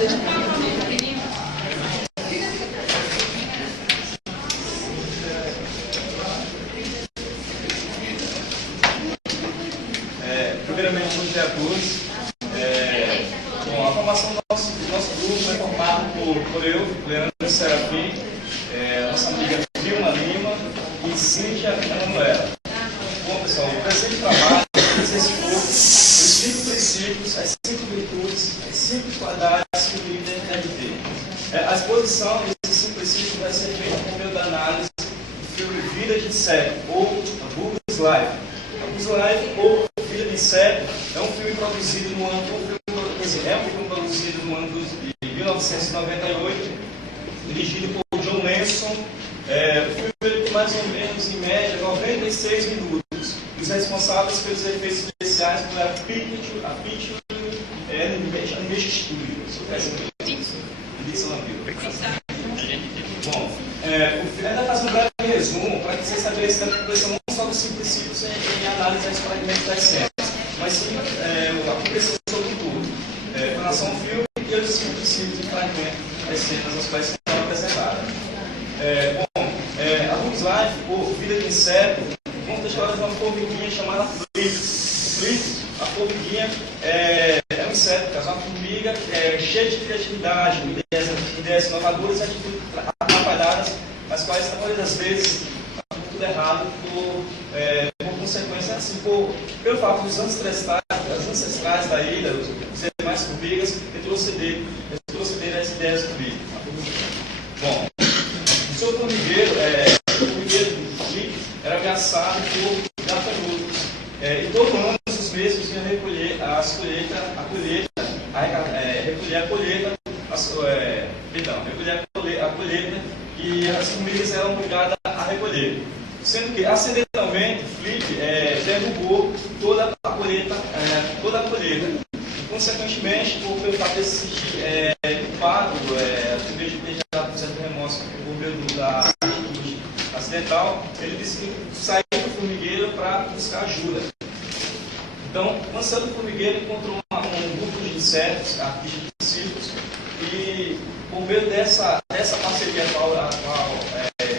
Primeiramente, bom dia a todos. Bom, a formação do nosso grupo é formada por eu, Leandro Serafim, nossa amiga Vilma Lima e Cíntia Manuela. Bom, pessoal, o presente trabalho se expor os 5 princípios, as 5 virtudes, as 5 qualidades que o líder deve ter. A exposição desses 5 princípios vai ser feita por meio da análise do filme Vida de Inseto, ou Bugs Life. Bugs Life, ou Vida de Inseto, é um filme produzido no ano, produzido no ano de 1998, dirigido por John Lenson. O filme tem mais ou menos, em média, 96 minutos. Os responsáveis pelos efeitos especiais foi a Picture Animation Studios. Bom, ainda faz um breve resumo para que vocês saibam a compreensão não só dos 5 princípios em análise dos fragmentos das cenas, mas sim a compreensão sobre tudo. Com relação ao filme e aos 5 princípios de fragmento das cenas às quais serão apresentadas. A Bugs Life, ou Vida de Inseto, conta a história de uma formiguinha chamada Flip. Flip, a formiguinha é um inseto, é uma formiga cheia de criatividade, ideias inovadoras e atitudes atrapalhadas, as quais, na maioria das vezes, está tudo errado por consequência, assim, pelo fato dos ancestrais da ilha, os demais formigas, retroceder as ideias do Flip. Bom, o seu formigueiro do Flip era ameaçado por gafanhotos. E todo ano os meses iam recolher a colheita e as formigas eram obrigadas a recolher. Sendo que, acidentalmente, Flip derrubou toda a colheita. E, consequentemente, pelo fato de se sentir culpado, em vez de ter gerado um certo remorso por meio da atitude acidental, ele decidiu sair do formigueiro para buscar ajuda. Então, lançando o formigueiro, encontrou um grupo de insetos, artistas de discípulos, e por meio dessa parceria a qual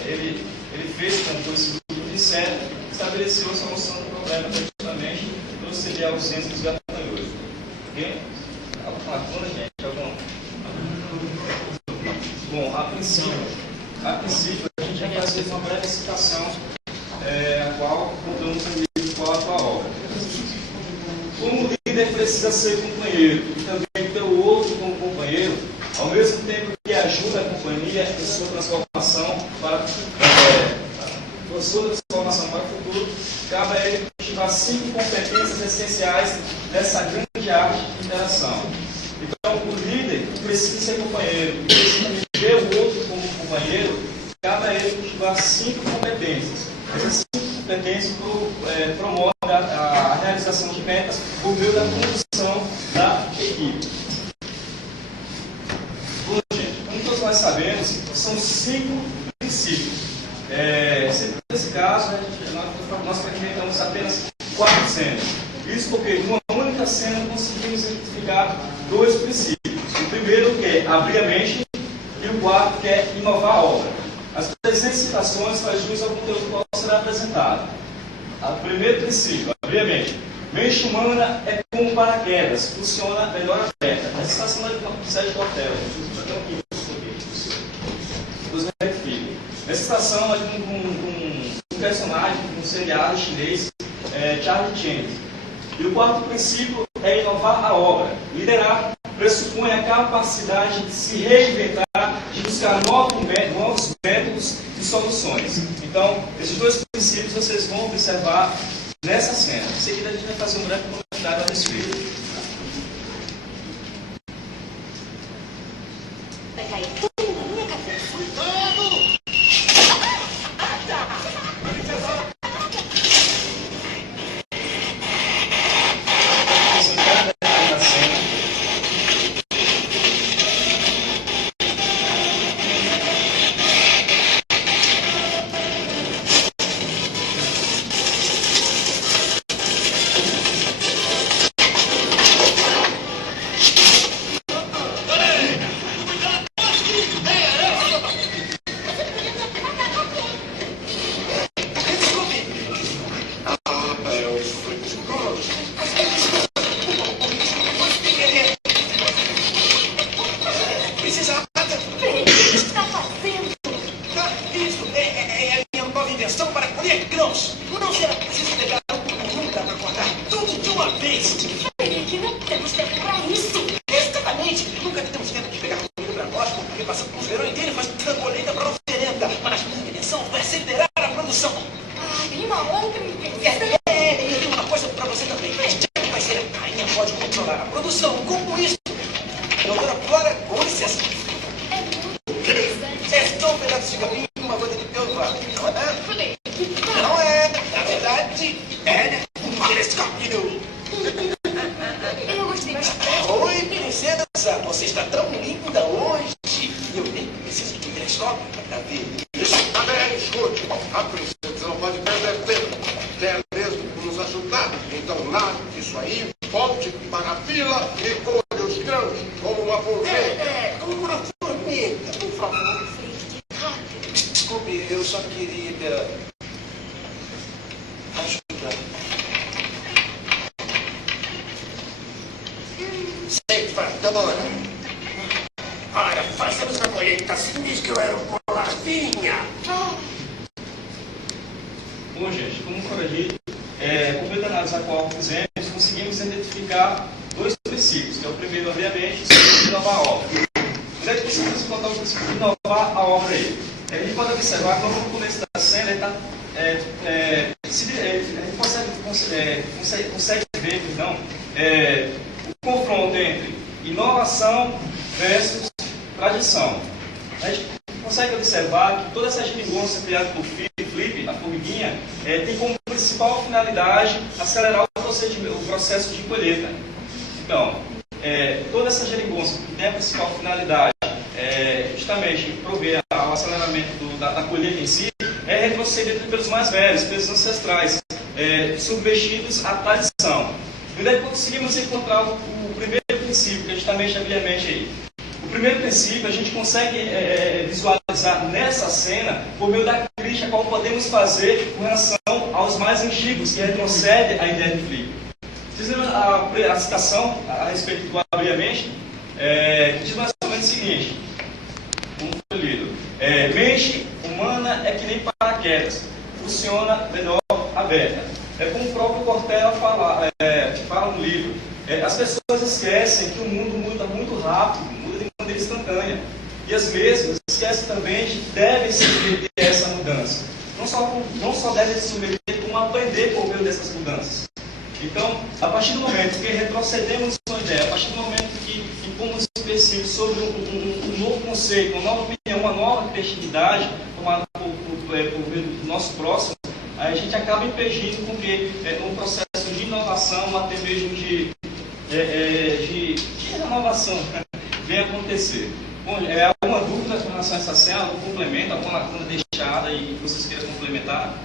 ele fez com esse grupo de insetos, estabeleceu a solução do problema, justamente, proceder à ausência dos gafanhotos. Ok? Alguma lacuna, gente? Bom, a princípio, a gente vai fazer uma breve citação, a qual contamos no livro qual a tua obra. Como o líder precisa ser companheiro e também ter o outro como companheiro, ao mesmo tempo que ajuda a companhia em sua transformação para o futuro, cabe a ele cultivar 5 competências essenciais dessa grande arte de interação. Então, o líder precisa ser companheiro e precisa também ver o outro como companheiro, cabe a ele cultivar 5 competências. Essas 5 competências promovem a realização de metas por meio da condução da equipe. Bom, gente, como todos nós sabemos, são 5 princípios. Nesse caso, nós fragmentamos apenas 4 cenas. Isso porque, numa única cena, conseguimos identificar 2 princípios. O primeiro, que é abrir a mente, e o quarto, que é inovar a obra. As presentes citações fazem jus ao conteúdo que será apresentado. O primeiro princípio, abrir a mente. Mente humana é como paraquedas, funciona melhor aberta. A citação é de Sérgio Cortella. Essa citação é de um personagem, um seriado chinês, Charlie Chan. E o quarto princípio é inovar a obra. Liderar pressupõe a capacidade de se reinventar, de buscar novos métodos e soluções. Então, esses 2 princípios vocês vão observar nessa cena. Em seguida, a gente vai fazer um breve comentário a respeito. Vai cair tudo na minha cabeça. nunca tivemos tempo de pegar comida para nós, porque passamos por verão inteiro e faz tanta colheita para oferenda. Mas minha intenção vai acelerar a produção. Ah, tem uma outra intenção. E eu tenho uma coisa para você também. Já que vai ser a rainha, pode controlar a produção. Como isso? Doutora Flora, com licença. É muito interessante. É só um pedaço de capim e uma gota de pelva. Não é? Falei, Não é. Na verdade, é um telescópio. eu gostei bastante. Oi, princesa. Você está tão linda hoje. Eu nem preciso de um telescópio para ver isso. Escute, a princesa não pode perder tempo. Quer mesmo nos ajudar? Então largue isso aí, volte para a fila e colhe os grãos como uma formiga. Como uma formiga. Por favor. Rápido. Desculpe, eu só queria ajudar. Sei que faz. Demora. Ora, fazemos a colheita assim desde que eu era um bolavinha. Bom, gente, como corrigido, por meio da análise a qual fizemos, conseguimos identificar dois princípios, que é o primeiro, obviamente, o segundo, inovar a obra. Onde é que conseguimos encontrar o princípio de inovar a obra aí? A gente pode observar que no começo da cena, a gente consegue ver, então, o confronto entre inovação versus tradição. A gente consegue observar que toda essa geringonça criada por Flip, a formiguinha, tem como principal finalidade acelerar o processo de colheita. Então, toda essa geringonça que tem a principal finalidade justamente prover ao aceleramento da colheita em si, é retroceder pelos mais velhos, pelos ancestrais, submetidos à tradição. E daí conseguimos encontrar o primeiro princípio, que a gente também já havia em mente aí. O primeiro princípio a gente consegue visualizar nessa cena por meio da crítica qual podemos fazer com relação aos mais antigos, que retrocede à ideia de Flip. Vocês lembram a citação a respeito do abrir a mente? Que diz mais ou menos o seguinte, como foi lido, mente humana é que nem paraquedas, funciona melhor aberta. É como o próprio Cortella fala no livro. As pessoas esquecem que o mundo muda muito rápido, muda de maneira instantânea. E as mesmas esquecem também que devem se submeter a essa mudança. Não só devem se submeter, como aprender por meio dessas mudanças. Então, a partir do momento que retrocedemos uma ideia, a partir do momento que impomos princípio sobre um novo conceito, uma nova opinião, uma nova perspectividade tomada por meio do nosso próximo, a gente acaba impedindo com que um processo de inovação, até mesmo de renovação, venha acontecer. Bom, alguma dúvida com relação a essa cena, algum complemento, alguma lacuna deixada e que vocês queiram complementar?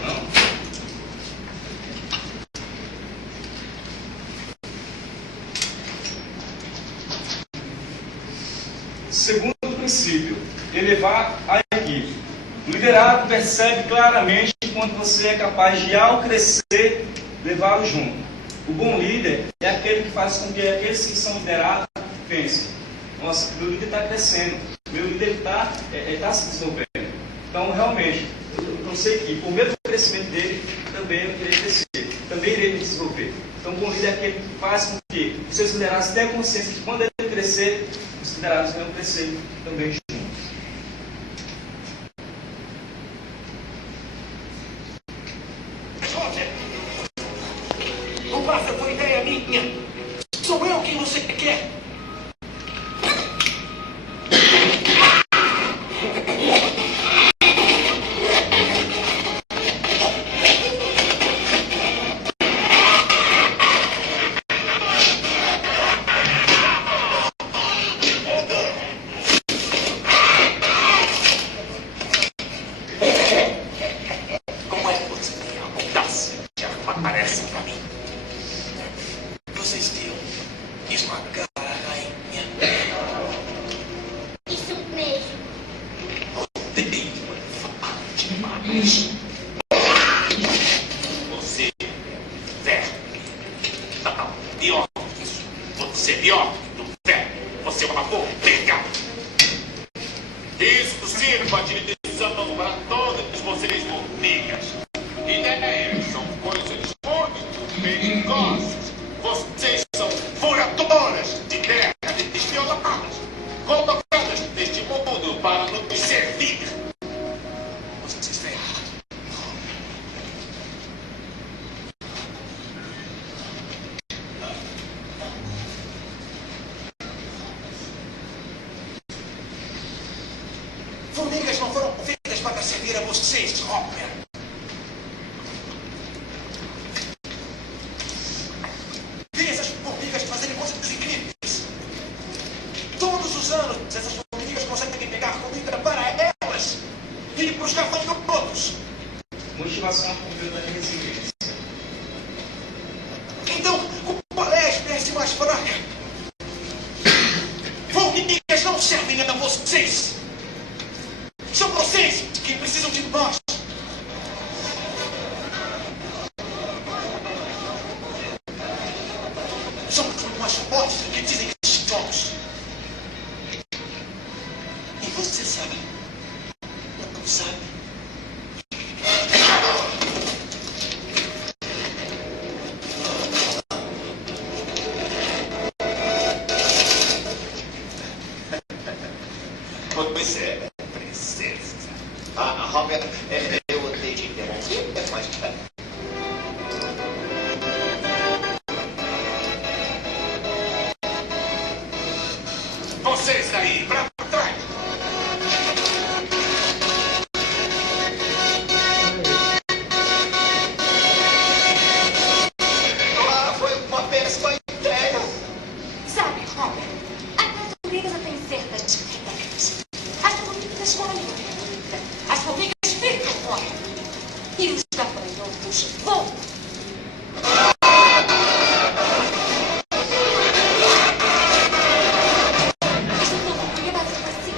Não? Segundo princípio, elevar a equipe. O liderado percebe claramente quando você é capaz de, ao crescer, levá-lo junto. O bom líder é aquele que faz com que aqueles que são liderados pensem: nossa, meu líder está crescendo, meu líder está se desenvolvendo. Então, realmente, eu sei que por meio do crescimento dele, também eu irei crescer, também irei me desenvolver. Então, o bom líder é aquele que faz com que os seus liderados tenham consciência de que quando ele crescer, os liderados vão crescer também juntos. Não faça, foi ideia minha. Sou eu quem você quer. Como é que você tem a audácia de aparecer pra mim? Vocês viram esmagar a rainha. Isso mesmo. Odeio falar demais. Você, verme. Não, pior que isso. Você é pior do verme. Você é uma formiga. Isso sirva de lição para todas vocês formigas. Ideias são coisas muito perigosas. Vocês são furadoras de terra, de Formigas não foram feitas para servir a vocês, Hopper. Vi essas formigas fazerem coisas incríveis. Todos os anos, essas formigas conseguem pegar comida para elas e para os gafanhotos. Motivação por meio da resiliência. Então, qual é a espécie mais fraca? Formigas não servem a vocês. São vocês que precisam de nós. Somos muito mais fortes do que dizem que somos. E você sabe. Não sabe. Pois é, princesa. Robert, eu odeio te interromper, mas... Vocês daí, pra trás! Foi uma péssima ideia. Sabe, Robert, a natureza tem certas regras. As formigas morrem na comida. As formigas ficam fora. E os gafanhotos voam. Isto não podia dar assim.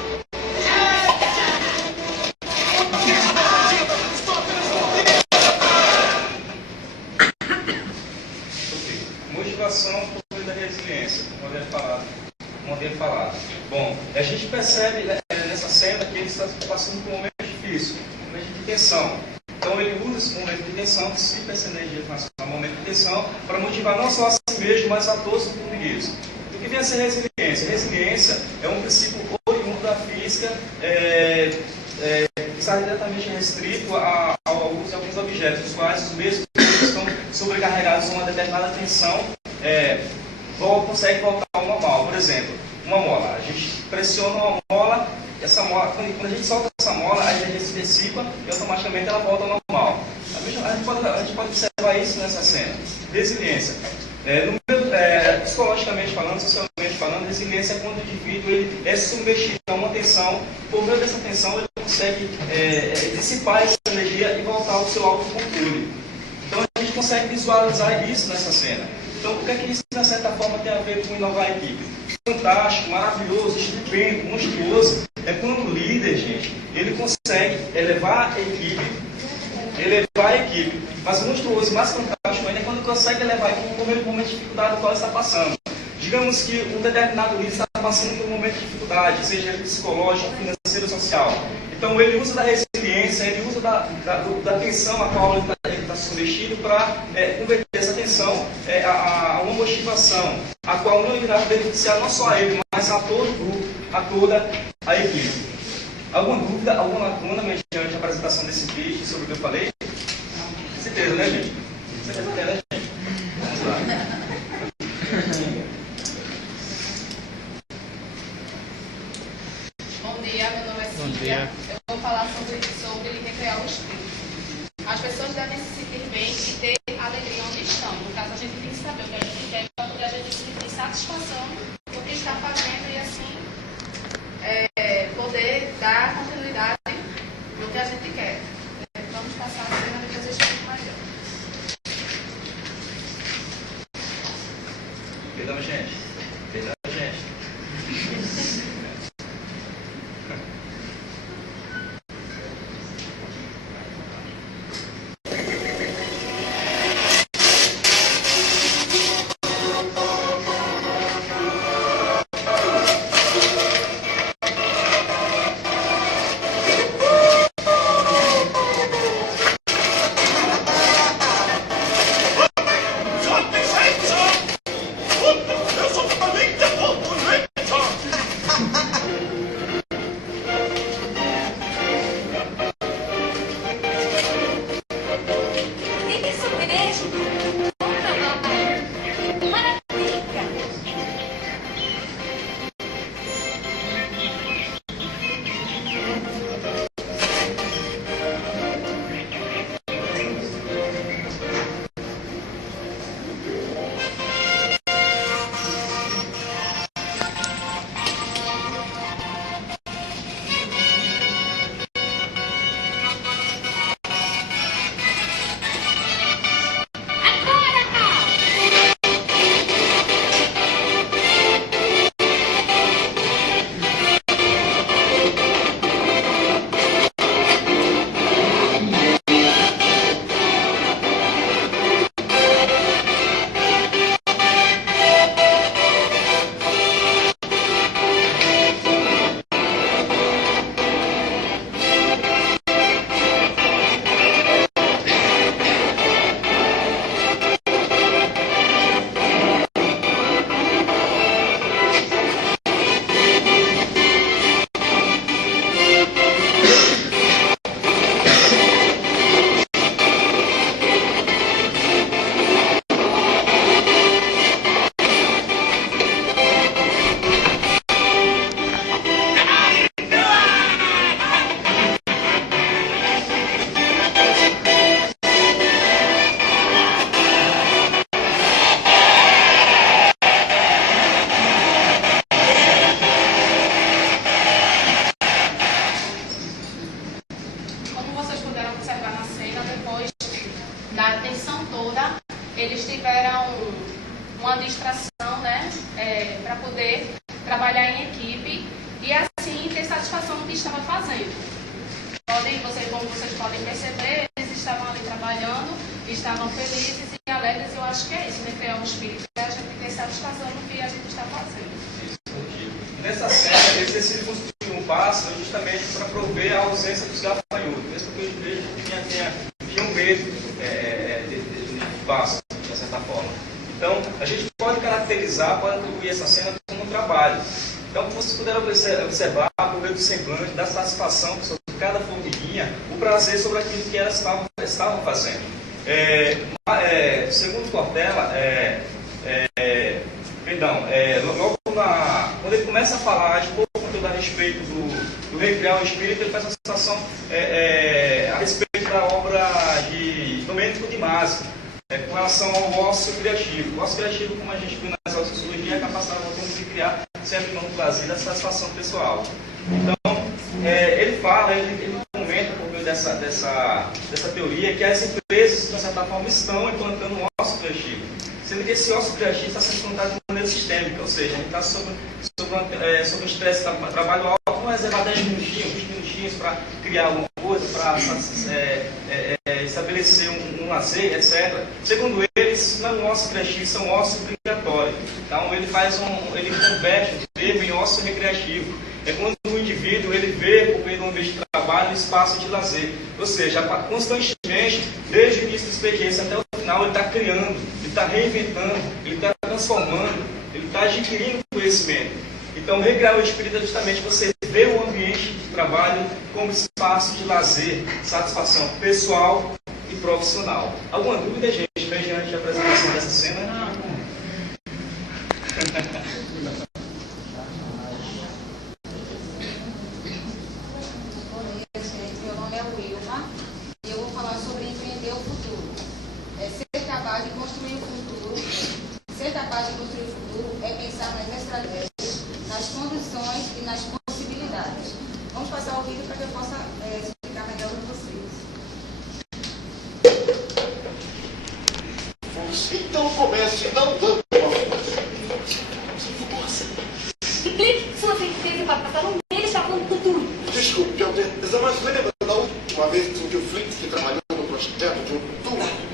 Motivação por meio da resiliência, como havia falado. Bom, a gente percebe nessa cena que ele está passando por um momento difícil, um momento de tensão. Então ele usa esse momento de tensão, que se pensa energia transforma um momento de tensão, para motivar não só a si mesmo, mas a todos os formigueiros. O que vem a ser resiliência? Resiliência é um princípio oriundo da física, que está diretamente restrito ao uso de alguns objetos, os quais os mesmos estão sobrecarregados a uma determinada tensão, consegue voltar ao normal. Por exemplo, uma mola. A gente pressiona uma mola, essa mola, quando a gente solta essa mola, a energia se dissipa e automaticamente ela volta ao normal. A gente pode observar isso nessa cena. Resiliência. Psicologicamente falando, socialmente falando, resiliência é quando o indivíduo ele é submetido a uma tensão, por meio dessa tensão ele consegue dissipar essa energia e voltar ao seu autocontrole. Então a gente consegue visualizar isso nessa cena. Então o que é que isso, de certa forma, tem a ver com inovar a equipe? Fantástico, maravilhoso, estupendo, monstruoso. É quando o líder, gente, ele consegue elevar a equipe. Mas o monstruoso e mais fantástico ainda é quando consegue elevar a equipe por meio do momento de dificuldade do qual está passando. Digamos que um determinado líder está passando por um momento de dificuldade, seja psicológico, financeiro, social. Então ele usa da resiliência, ele usa da tensão a qual ele está submetido para converter essa tensão a uma motivação, a qual não irá beneficiar não só a ele, mas a todo o grupo, a toda a equipe. Alguma dúvida, alguma lacuna mediante a apresentação desse vídeo sobre o que eu falei? Certeza, né, gente? Certeza, né, gente? Vamos lá. Bom dia, meu nome é Cília. Eu vou falar sobre recriar o espírito. As pessoas devem se sentir bem e ter alegria onde estão. No caso, a gente tem que saber o que a gente quer para poder a gente sentir satisfação do que está fazendo e assim poder dar continuidade no que a gente quer. Vamos passar a cena depois eu explico melhor. Perdão, gente. Perdão, gente. aí, como vocês podem perceber, eles estavam ali trabalhando, estavam felizes e alegres. Eu acho que é isso, recrear um espírito. A gente ter satisfação no que a gente está fazendo. Nessa cena, esse versículo um passo justamente para prover a ausência dos gafanhotos. Mesmo que eu vejo que tinha um medo de passo, de certa forma. Então, a gente pode caracterizar, pode atribuir essa cena como um trabalho. Então, como vocês puderam observar, por meio do semblante, da satisfação sobre cada formiguinha, o prazer sobre aquilo que elas estavam fazendo. Segundo Cortella, logo quando ele começa a falar de pouco conteúdo a respeito do recriar o espírito, ele faz uma citação a respeito da obra de Domênico de Masi, com relação ao ócio criativo. O ócio criativo, como a gente viu nas aulas de sociologia, é a capacidade de criar certo não prazer da satisfação pessoal. Então, ele comenta por meio dessa teoria que as empresas, de certa forma, estão implantando um ócio criativo. Sendo que esse ócio criativo está sendo implantado de maneira sistêmica, ou seja, a gente está sobre um estresse de trabalho alto, vamos reservar 10 minutinhos, 20 minutinhos para criar alguma coisa, para estabelecer um lazer, etc. Segundo eles, não é um ócio criativo, isso é um ócio obrigatório. Então ele converte o termo em ócio recreativo. É quando o indivíduo ele vê, por meio do ambiente de trabalho, um espaço de lazer. Ou seja, constantemente, desde o início da experiência até o final, ele está criando, ele está reinventando, ele está transformando, ele está adquirindo conhecimento. Então, recriar o espírito é justamente você ver o ambiente de trabalho como espaço de lazer, satisfação pessoal e profissional. Alguma dúvida, gente, mediante a apresentação dessa cena? Não. Meu nome é Wilma e eu vou falar sobre empreender o futuro. Ser capaz de construir o futuro. Ser capaz de construir o futuro é pensar nas estratégias, nas condições e nas possibilidades. Vamos passar o vídeo para que eu possa explicar melhor para vocês. Então comece não dando uma força. Explique sua certeza para passar um mês está falando com tudo. Desculpe, Alteza, mas lembra da última vez em que o Flint que trabalhou no projeto de um tubo?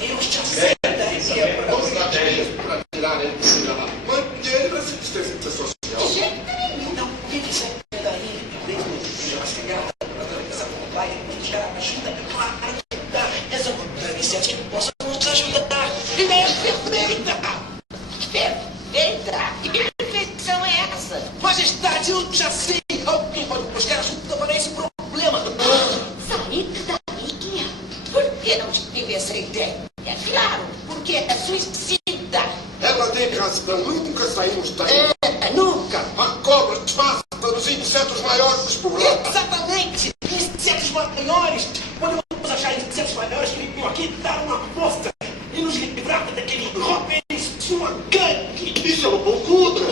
Eu já sei a ideia para Não estratégias para tirar ele do lugar. Manter a assistência social. De jeito nenhum. Não, ele sai daí, desde a cigarra, essa vai, os caras ajudam a ajudar. Essa iniciativa possa nos ajudar. Ideia perfeita! Perfeita! Que perfeição é essa? Majestade, eu já sei. Alguém pode buscar ajuda para esse problema. Sair da amiguinha. Por que não tive essa ideia? É claro, porque é suicida. Ela tem razão. Nunca saímos daí. Nunca. A cobra passa dos insetos maiores por lá. Exatamente! Insetos maiores! Podemos achar insetos maiores que vinham aqui dar uma força e nos livrar daquele Robbins de uma gangue! Isso é uma loucura.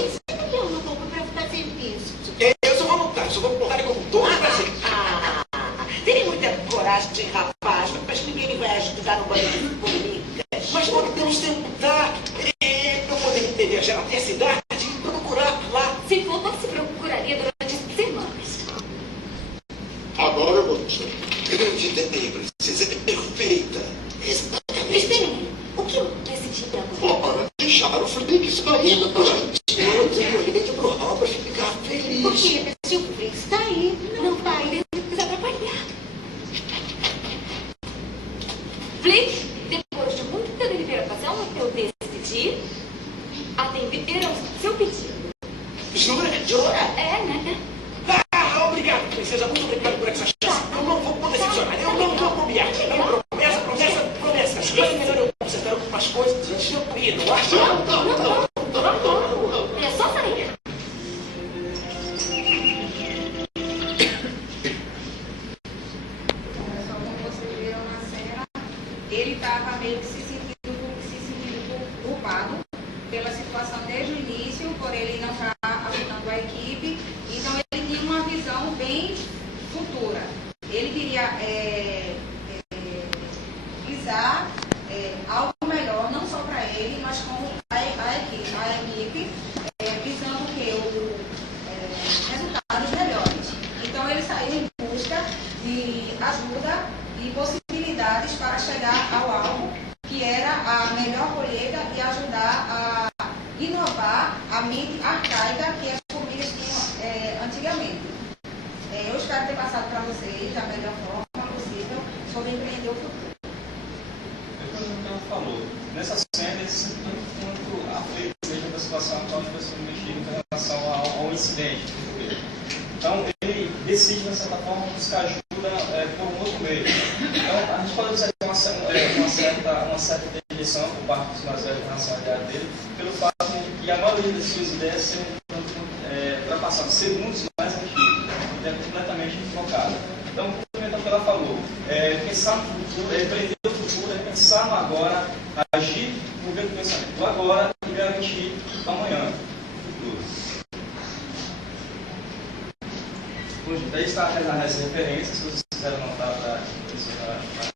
Eu não vou para fazer isso. Eu só vou montar como dono pra ser. Tem muita coragem, rapaz, mas ninguém vai ajudar no banho de formigas. Mas podemos tentar. Eu poderia viajar até a cidade e procurar lá. Se for, você procuraria durante semanas. Agora eu vou dizer. Grande ideia, princesa, é perfeita. Exatamente. Espera aí. O que eu decidi agora? Para deixar o Flint sair da gente. Eu desejaria pro Robert ficar feliz. Porque se o Flint está aí, não vai nos atrapalhar. Flint, depois de muita deliberação, eu decidi atender ao seu pedido. Jura? É, né? Obrigado, princesa. Muito obrigado por essa chance. Eu não vou decepcionar. Eu não vou bobear. Promessa. Mas é melhor eu consertar algumas coisas antes de eu ir, não acha? Não. É só sair. Só como vocês viram na cena, ele estava meio que se sentindo culpado pela situação desde o início, por ele não estar ajudando a equipe. Então ele tinha uma visão bem futura incidente. Então, ele decide, de certa forma, buscar ajuda por um outro meio. Então, a gente pode observar uma certa rejeição por parte dos mais velhos em relação à ideia dele, pelo fato de que a maioria das suas ideias serem ultrapassadas, segundos mais antigos, completamente trocada. Então, complementando o que ela falou, pensar no futuro, empreender o futuro, é pensar no agora, agir por meio do pensamento do agora e garantir o amanhã, o futuro. Bom, gente, aí está as referências, se vocês quiserem anotar para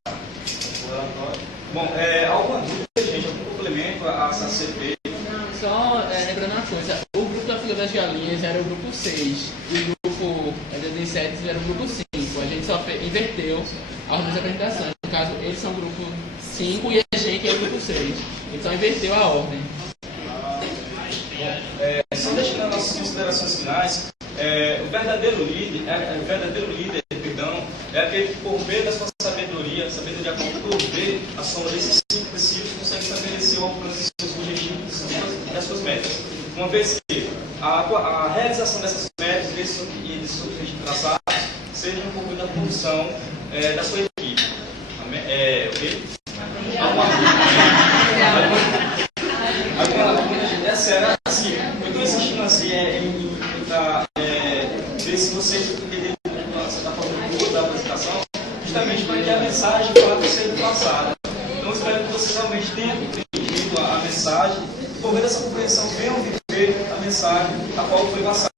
o relatório. Bom, alguma dúvida, gente, algum complemento a essa CP? Não, só lembrando uma coisa, o grupo da Fila das Galinhas era o grupo 6 e o grupo das insetos era o grupo 5. A gente só inverteu a ordem das apresentações. No caso, eles são o grupo 5 e a gente é o grupo 6. Então inverteu a ordem. Só deixando as nossas considerações finais, o verdadeiro líder, é aquele que, por meio da sua sabedoria por ver a soma desses 5 princípios, consegue estabelecer o alcance dos seus objetivos e das suas metas. Uma vez que a realização dessas metas e desses objetivos traçados seja um pouco da função da sua equipe. Ok? Essa era assim, eu estou insistindo assim em tentar ver se vocês entenderam você está falando tudo da apresentação, justamente para que a mensagem possa ser passada. Então, espero que vocês realmente tenham compreendido a mensagem, por meio dessa compreensão, venham viver a mensagem a qual foi passada.